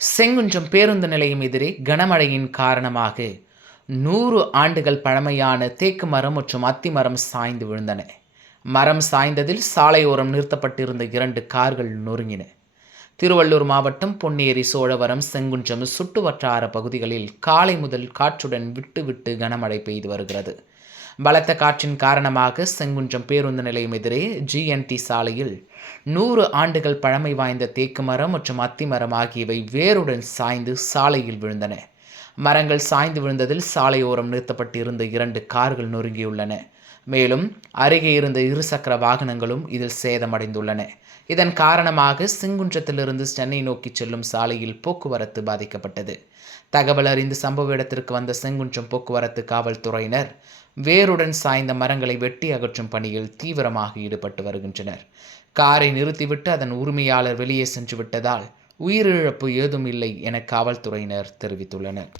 செங்குன்றம் பேருந்து நிலையம் எதிரே கனமழையின் காரணமாக 100 ஆண்டுகள் பழமையான தேக்கு மரம் மற்றும் அத்தி மரம் சாய்ந்து விழுந்தன. மரம் சாய்ந்ததில் சாலையோரம் நிறுத்தப்பட்டிருந்த 2 கார்கள் நொறுங்கின. திருவள்ளூர் மாவட்டம் பொன்னேரி, சோழவரம், செங்குன்றம் சுற்றுவட்டார பகுதிகளில் காலை முதல் காற்றுடன் விட்டு விட்டு கனமழை பெய்து வருகிறது. பலத்த காற்றின் காரணமாக செங்குன்றம் பேருந்து நிலையம் எதிரே GNT சாலையில் 100 ஆண்டுகள் பழமை வாய்ந்த தேக்கு மரம் மற்றும் அத்தி மரம் ஆகியவை வேருடன் சாய்ந்து சாலையில் விழுந்தன. மரங்கள் சாய்ந்து விழுந்ததில் சாலையோரம் நிறுத்தப்பட்டிருந்த 2 கார்கள் நொறுங்கியுள்ளன. மேலும் அருகே இருந்த இருசக்கர வாகனங்களும் இதில் சேதமடைந்துள்ளன. இதன் காரணமாக செங்குன்றத்திலிருந்து சென்னை நோக்கி செல்லும் சாலையில் போக்குவரத்து பாதிக்கப்பட்டது. தகவல் அறிந்து சம்பவ இடத்திற்கு வந்த செங்குன்றம் போக்குவரத்து காவல்துறையினர் வேருடன் சாய்ந்த மரங்களை வெட்டி அகற்றும் பணியில் தீவிரமாக ஈடுபட்டு வருகின்றனர். காரை நிறுத்திவிட்டு அதன் உரிமையாளர் வெளியே சென்று விட்டதால் உயிரிழப்பு ஏதும் இல்லை என காவல்துறையினர் தெரிவித்துள்ளனர்.